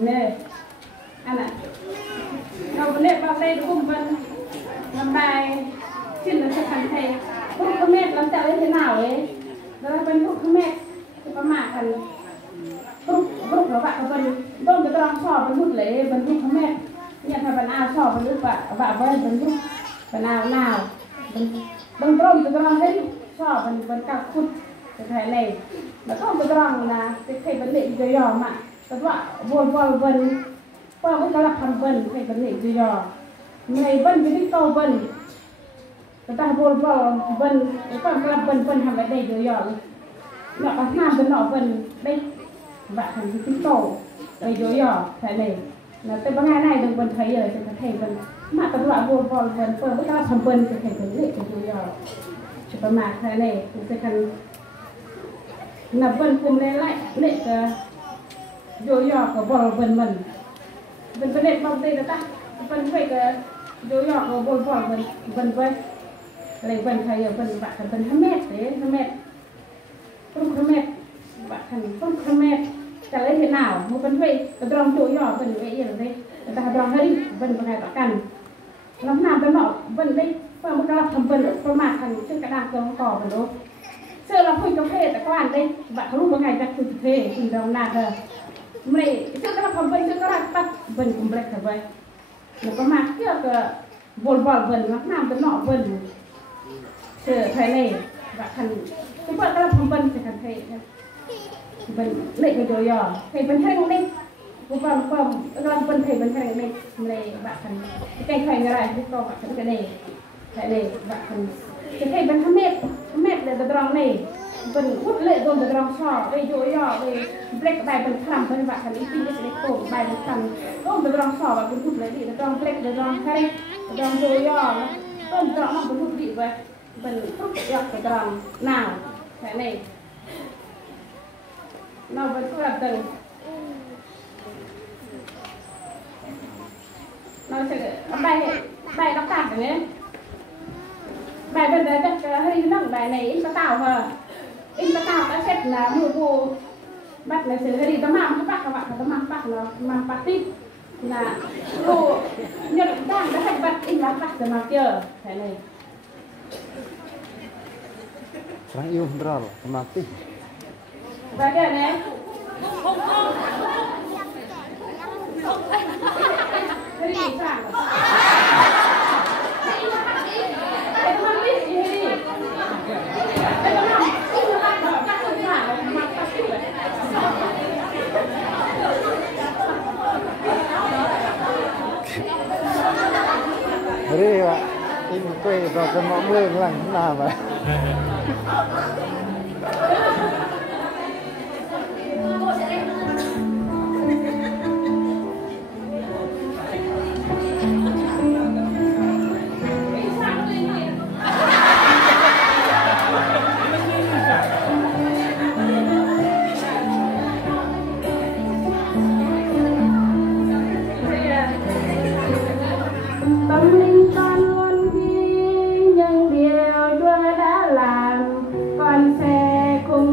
nè anh ạเราเนี่ยบางđây cũng vẫn làm bài xin được thực hành thầy lúc các mẹ làm tạo như thế nào ấy đó là bên lúc các mẹ các mẹ thành lúc các bạn bên bên cái đòn sò bên lúc lấy bên lúc các mẹ nhận phải bên ao sò bên lúc bạn bên lúc bên nào bên trong cái đòn đấy sò bên cao khút cái thầy này mà không cái đòn là cái thầy vấn đề cho dò mà các bạn buồn bên qua với các làm vần thầy vấn đề cho dò ngày vần cái câu vần người ta buồn vần các làm vần làm cái đây cho dò nọ các nam bên nọ vần đây và thành cái tiếng cầu đây cho dò thầy này là tới ngày này đừng vần thấy rồi thì thầy vần mà các bạn buồn vần qua với các làm vần thì thầy vấn đề cho dò chỉ có mà thầy này sẽ cần là vần cùng lên lại để dối dò của bò vần mình vần để bông đây là ta vần vậy cái dối dò của bò vần vậy lấy vần thầy ở vần bạn thành vần 2 mét đấy 2 mét không 2 mét bạn thành không 2 mét trả lấy thế nào một vần vậy cái đòn dối dò vần vậy ở đây người ta đòn hơi vần vào ngày bạn cần làm nào cái nọ vần đây và một cái làm vần có mà thành trên cái đàn cờ cỏ vần đó sơ là phun cà phê tại các bạn đây bạn có lúc một ngày đặt phun cà phê phun đầu nạt rồi mày sơ cái làm vần sơ cái làm bắt vần cùng black cả vậy nó có mặt kia cái vồn vần nó làm cái nọ vần sơ thầy này bạn thành cái bạn cái làm vần thì thành thầy vần lấy cái rồi giờ thầy vần thay không đi cũng vào làm vần thầy vần thay này này bạn thành cái thầy này lại cái con bạn thành cái này thầy này bạn thành cái thầy vần 2 mét để đòn này vần hút lệ rồi để đòn sò đây dối dò đây black bài vần thầm vân bạn thành cái cái cổ bài vần thầm ôm để đòn sò và vần hút lấy thì đòn black để đòn khay đòn dối dò ôm đòn mà vần hút bị vậy vần hút dọc cái đòn nào cái này nào vần cứ làm từng nó sẽ bài đọc tạp cái này bài bên đấy chắc hơi nặng bài này in tao hả in tao đã xét là mùa vụ bắt là xử hơi tao mang cái bắt các bạn tao mang bắt tít là đồ nhận đang đã thành bắt in bắt rồi mà kia thế này Orang yêu beral mati và cái này hơi đi sang Hari Pak, ini kue kalau mau mulai lang kenapa? cùng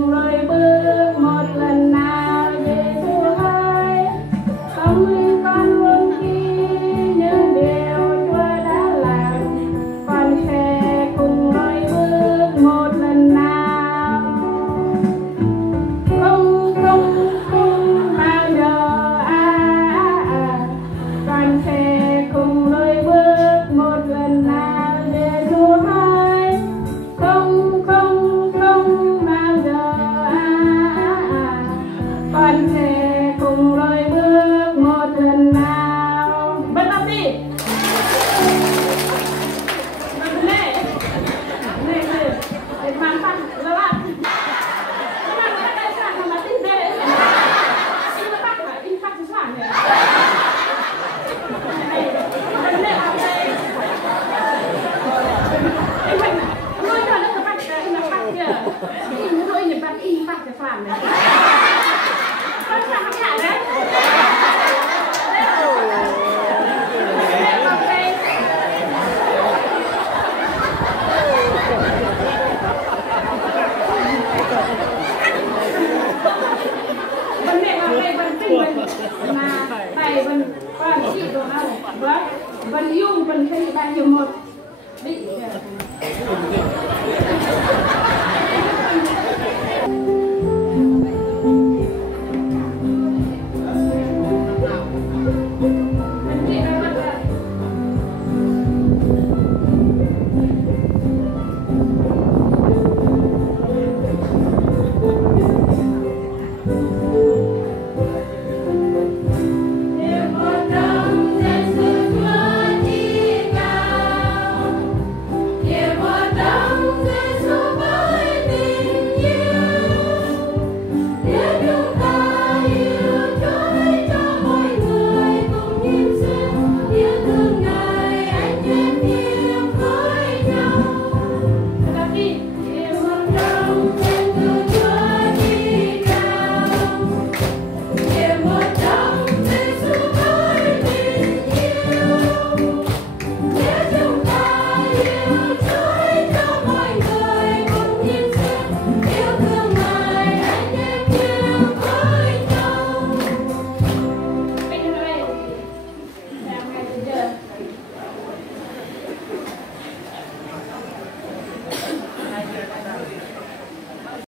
Thank you.